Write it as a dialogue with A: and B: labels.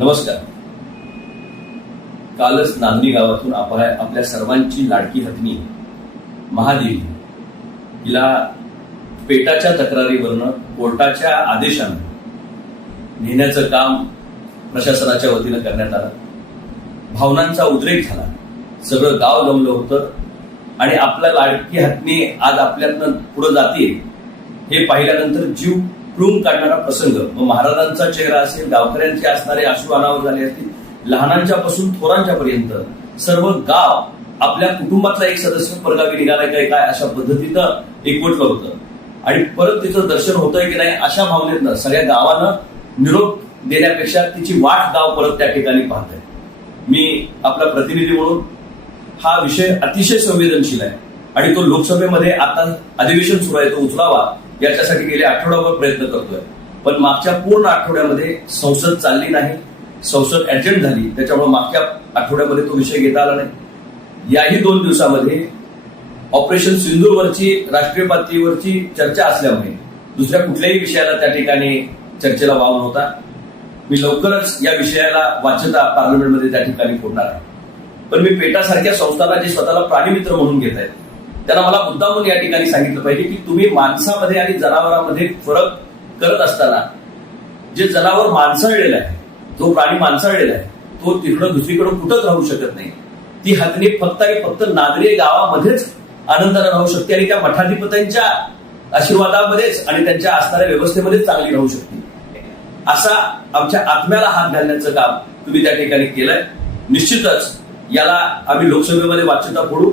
A: नमस्कार. कालच नांदणी गावातून आपल्या आपल्या सर्वांची लाडकी हत्नी महादेवी. हिला पेटाच्या तक्रारीवरनं कोर्टाच्या आदेशानं नेण्याचं काम प्रशासनाच्या वतीनं करण्यात आलं. भावनांचा उद्रेक झाला. सगळं गाव जमलं होतं. आणि आपल्या लाडकी हत्नी आज आपल्यातनं पुढे जाते हे पाहिल्यानंतर जीव प्लूम काढणारा प्रसंग. मग महाराजांचा चेहरा असेल गावकऱ्यांचे असणारे अश्रू अनावर झाले असतील लहानांच्या पासून थोरांच्या पर्यंत सर्व गाव आपल्या कुटुंबातला एक सदस्य परगावी निघालाय काय काय अशा पद्धतीनं एकवटलं होतं. आणि परत तिचं दर्शन होतंय की नाही अशा भावनेतनं सगळ्या गावानं निरोप देण्यापेक्षा तिची वाट गाव परत त्या ठिकाणी पाहत आहे मी आपला प्रतिनिधी म्हणून हा विषय अतिशय संवेदनशील आहे. आणि तो लोकसभेमध्ये आता अधिवेशन सुरू आहे तो उचलावा याच्यासाठी गेले आठवडाभर प्रयत्न करतोय. पण मागच्या पूर्ण आठवड्यामध्ये संसद चालली नाही संसद ऍडजंट झाली त्याच्यामुळे मागच्या आठवड्यामध्ये तो विषय घेता आला नाही. याही दोन दिवसामध्ये ऑपरेशन सिंधूरवरची राष्ट्रीय पातळीवरची चर्चा असल्यामुळे दुसऱ्या कुठल्याही विषयाला त्या ठिकाणी चर्चेला वाव नव्हता. मी लवकरच या विषयाला वाचता पार्लमेंटमध्ये त्या ठिकाणी फोडणार आहे. पण मी पेटासारख्या संस्थांना जे स्वतःला प्राणीमित्र म्हणून घेत आहेत त्यांना मला मुद्दामून या ठिकाणी सांगितलं पाहिजे की तुम्ही माणसामध्ये आणि जनावरांमध्ये फरक करत असताना जे जनावर माणसाळलेलं आहे जो प्राणी माणसाळलेला आहे तो तिकडं दुसरीकडं कुठंच राहू शकत नाही. ती हत्नी फक्त आणि फक्त नागरी गावामध्येच आनंदाने राहू शकते आणि त्या मठाधिपत्यांच्या आशीर्वादामध्येच आणि त्यांच्या असणाऱ्या व्यवस्थेमध्येच चांगली राहू शकते. असा आमच्या आत्म्याला हात घालण्याचं काम तुम्ही त्या ठिकाणी केलंय. निश्चितच याला आम्ही लोकसभेमध्ये वाच्यता फोडू.